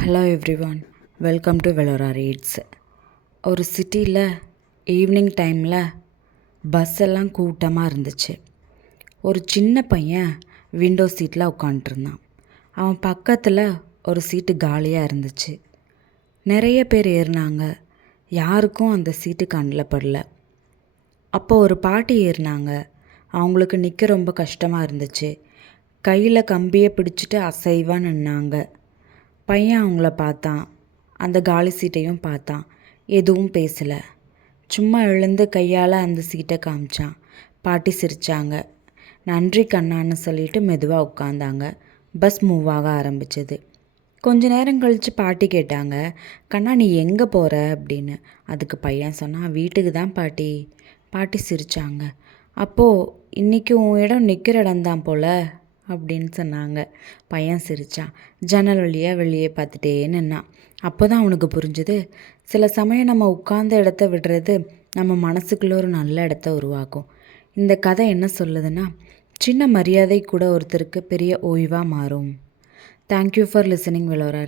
Hello everyone, welcome to Velora reads. ஒரு சிட்டியில் evening டைமில் பஸ் எல்லாம் கூட்டமாக இருந்துச்சு. ஒரு சின்ன பையன் விண்டோ சீட்டில் உட்காண்ட்ருந்தான். அவன் பக்கத்தில் ஒரு சீட்டு காலியாக இருந்துச்சு. நிறைய பேர் ஏறினாங்க. யாருக்கும் அந்த சீட்டு கண்ணில் படல. அப்போ ஒரு பாட்டி ஏறினாங்க. அவங்களுக்கு நிற்க ரொம்ப கஷ்டமாக இருந்துச்சு. கையில் கம்பியை பிடிச்சிட்டு அசைவாக நின்னாங்க. பையன் அவங்கள பார்த்தான். அந்த காலி சீட்டையும் பார்த்தான். எதுவும் பேசலை. சும்மா எழுந்து கையால் அந்த சீட்டை காமிச்சான். பாட்டி சிரித்தாங்க. நன்றி கண்ணான்னு சொல்லிட்டு மெதுவாக உட்காந்தாங்க. பஸ் மூவ் ஆக ஆரம்பிச்சது. கொஞ்ச நேரம் கழித்து பாட்டி கேட்டாங்க, கண்ணா நீ எங்கே போகிற அப்படின்னு. அதுக்கு பையன் சொன்னான், வீட்டுக்கு தான் பாட்டி. பாட்டி சிரித்தாங்க. அப்போது இன்றைக்கி உன் இடம் நிற்கிற இடம்தான் போல் அப்படின்னு சொன்னாங்க. பையன் சிரித்தான். ஜன்னல் வழியாக வெளியே பார்த்துட்டே நின்னான். அப்போ தான் அவனுக்கு புரிஞ்சுது, சில சமயம் நம்ம உட்கார்ந்த இடத்த விடுறது நம்ம மனசுக்குள்ளே ஒரு நல்ல இடத்த உருவாக்கும். இந்த கதை என்ன சொல்லுதுன்னா, சின்ன மரியாதை கூட ஒருத்தருக்கு பெரிய ஓய்வாக மாறும். Thank you for listening வெலோரா.